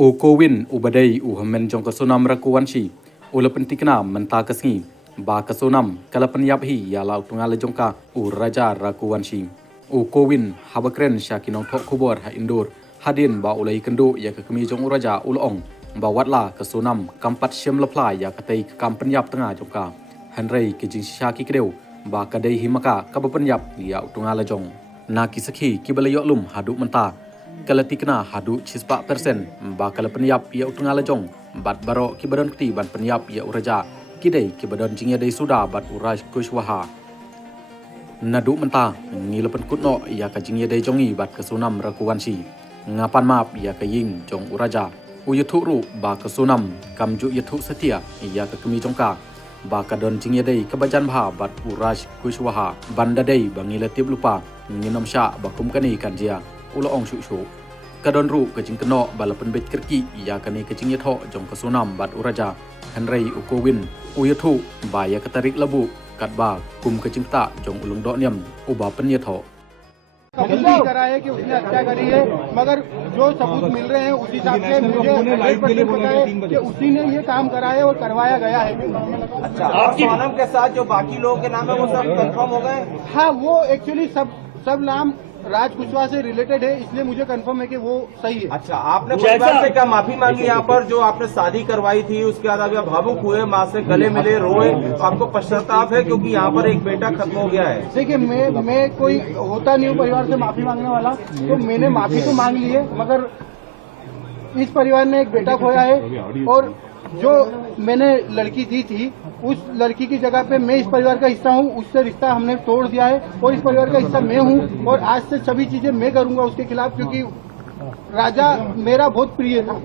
O Kowin ubadai uhamen jong kasonam rakuan shi ulapentikna menta kasngi ba kasonam kalapan yaphi ya lau tungala jongka u raja rakuan shi O Kowin habakren syakinong thok kubor ha indur hadin ba ulai kendo ya kami jong raja ulong ba watla kasonam kampat syam leplai ya katai kampan yap tengah jongka hanrei kijing syaki kedeu ba kadai himaka kabapan yap ya tungala jong na kisakhi kibalayok lum haduk menta kalatikna hadu 6% ba kala penyap ia utungal jong bat baro kibadan kti ban penyap ia uraja kidai kibadan jingya dai suda bat uraj kushwaha nadu menta ngilepen kutno ia ka jingya dai jongi bat kesunam rakuan si ngapan map ia ka ying jong uraja uyuthu ru ba kesunam kamju yathu setia ia ka kemi jongka ba kadon jingya dai kebajan bha bat uraj kushwaha banda dai bangilatip lupa nginom sya bakum kani kanjia ulo ong shu kadon ru kajing keno balapan bet kerki ya kani kajing yatho jong kasonam bat uraja hanrei ukowin uyathu ba ya katarik labu katba kum kajing ta jong ulung do niam uba pen yatho कबूल नहीं करा है कि उसने हत्या करी है, मगर जो सबूत मिल रहे हैं उस हिसाब से मुझे 100% पता है कि उसी ने ये काम करा है और करवाया गया है। अच्छा, आपकी नाम के साथ जो बाकी लोगों के नाम है वो सब कंफर्म हो गए? हाँ, वो एक्चुअली सब नाम राज कुशवाहा से रिलेटेड है, इसलिए मुझे कंफर्म है कि वो सही है। अच्छा, आपने परिवार से क्या माफी मांगी यहाँ पर जो आपने शादी करवाई थी, उसके बाद आप भावुक हुए, माँ से गले मिले, रोए, आपको पश्चाताप है क्योंकि यहाँ पर एक बेटा खत्म हो गया है? देखिए, मैं कोई होता नहीं हूँ परिवार से माफी मांगने वाला, तो मैंने माफी तो मांग ली है, मगर इस परिवार ने एक बेटा खोया है और जो मैंने लड़की दी थी उस लड़की की जगह पे मैं इस परिवार का हिस्सा हूँ, उससे रिश्ता हमने तोड़ दिया है और इस परिवार का हिस्सा मैं हूँ और आज से सभी चीजें मैं करूंगा उसके खिलाफ, क्योंकि राजा मेरा बहुत प्रिय था।